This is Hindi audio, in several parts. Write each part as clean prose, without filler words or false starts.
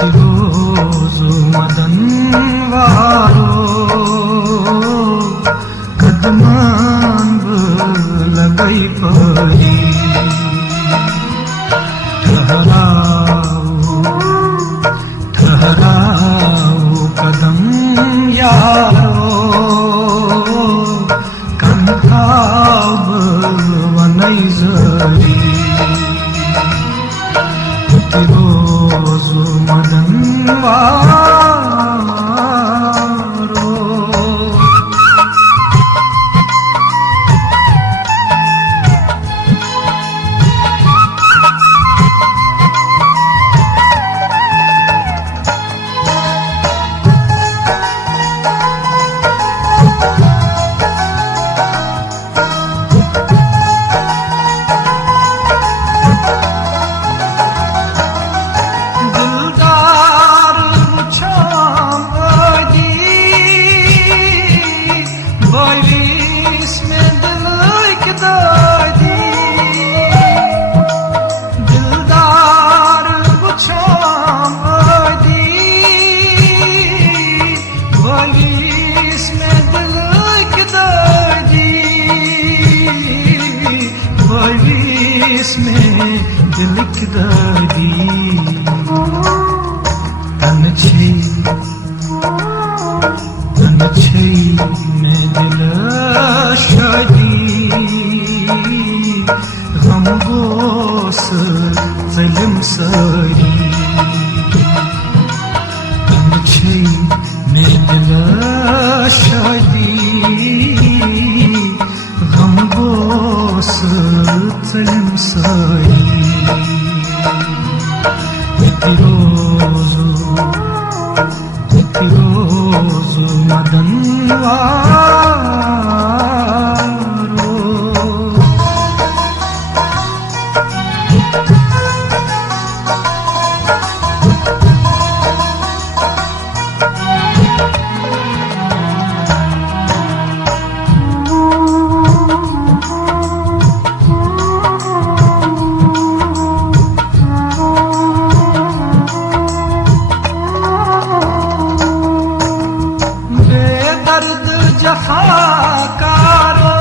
रोजो मदन वारो कदमान लगई पड़ी ठहराओ कदम यारो कंठाब वनई जरी रोजो मदन वारो रोजो मदन वारो जफाकारो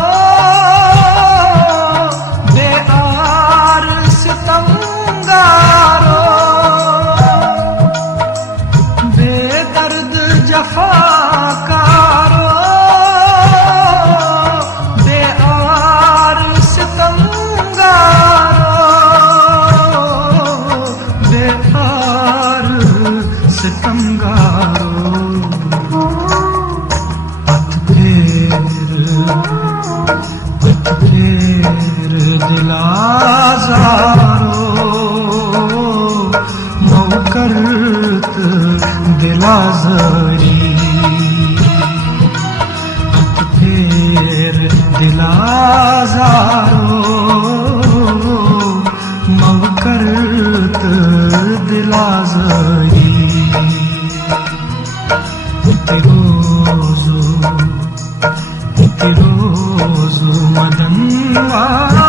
बेआर सितमगारो बेदर्द जफाकारो बेआर सितमगारो बेआर सितमगारो दिलाजारो मौकरत दिलाजरी फेर दिलाजारो मौकरत दिलाजरी रोजो मदन वारो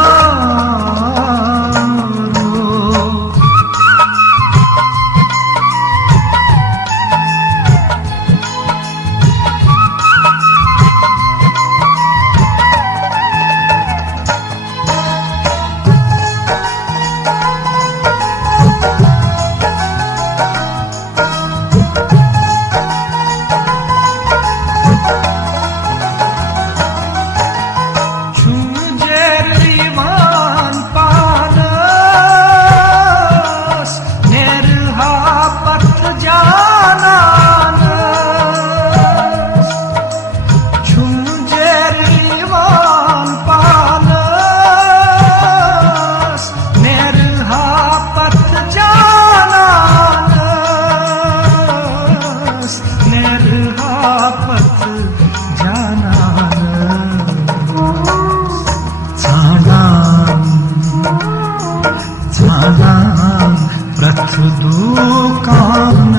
प्रथ दुकान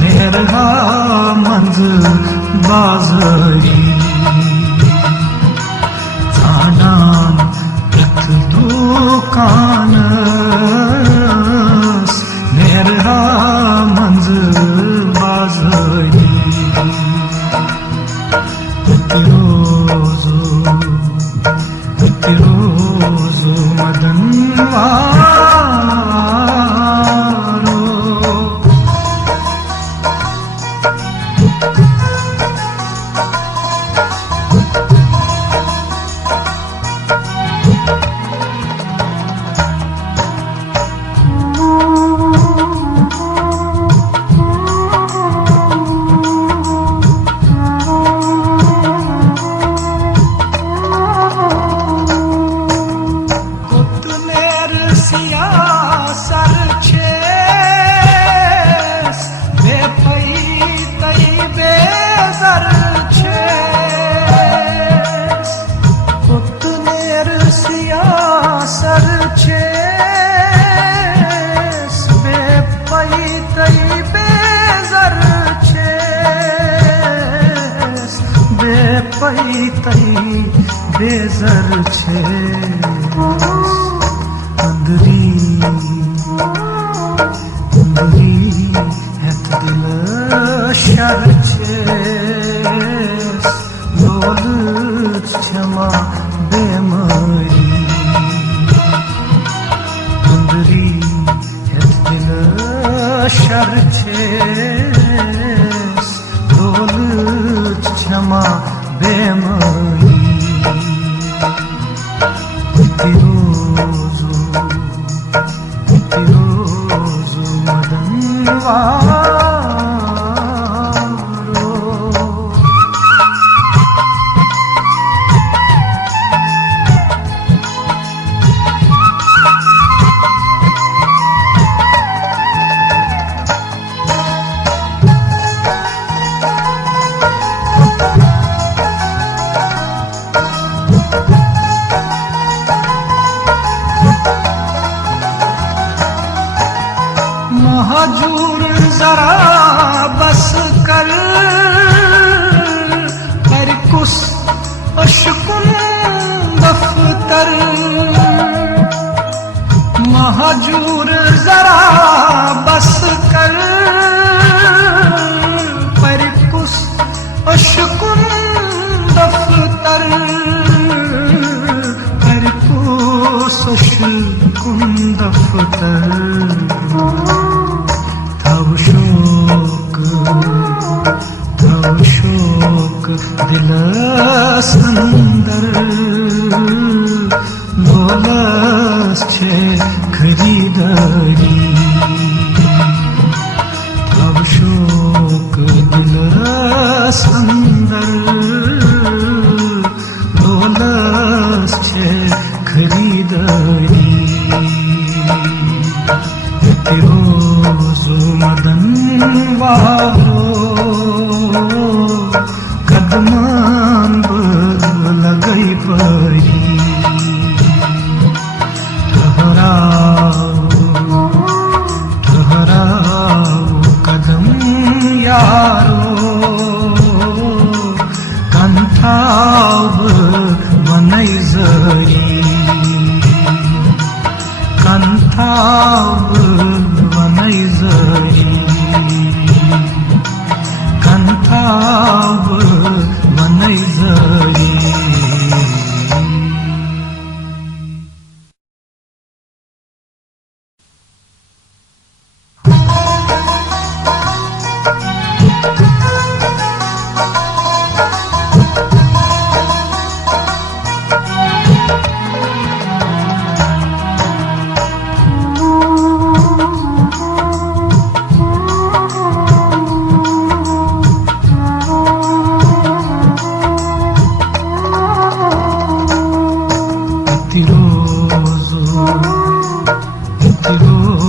नेरहा मंज बाजरी थानान प्रथ दुकान पैतै बेजर छे अंदरी het dil şer छे doluç çama bemari अंदरी het dil şer छे doluç çama bemari Tirozu madan varo Mahjoor जरा बस कर कुस अशकुन दफ्तर महजूर जरा बस कर कुस अशकुन दफ्तर कुस अशकुन दफ्तर शोक दिलस अंदर बोलस छे खरीदारी अब शोक दिलस अंदर बोलस छे खरीदारी रोजो मदन वारो कदमान लगई परी ठहराओ कदम यारो कंठाव बनई जरी कंठाव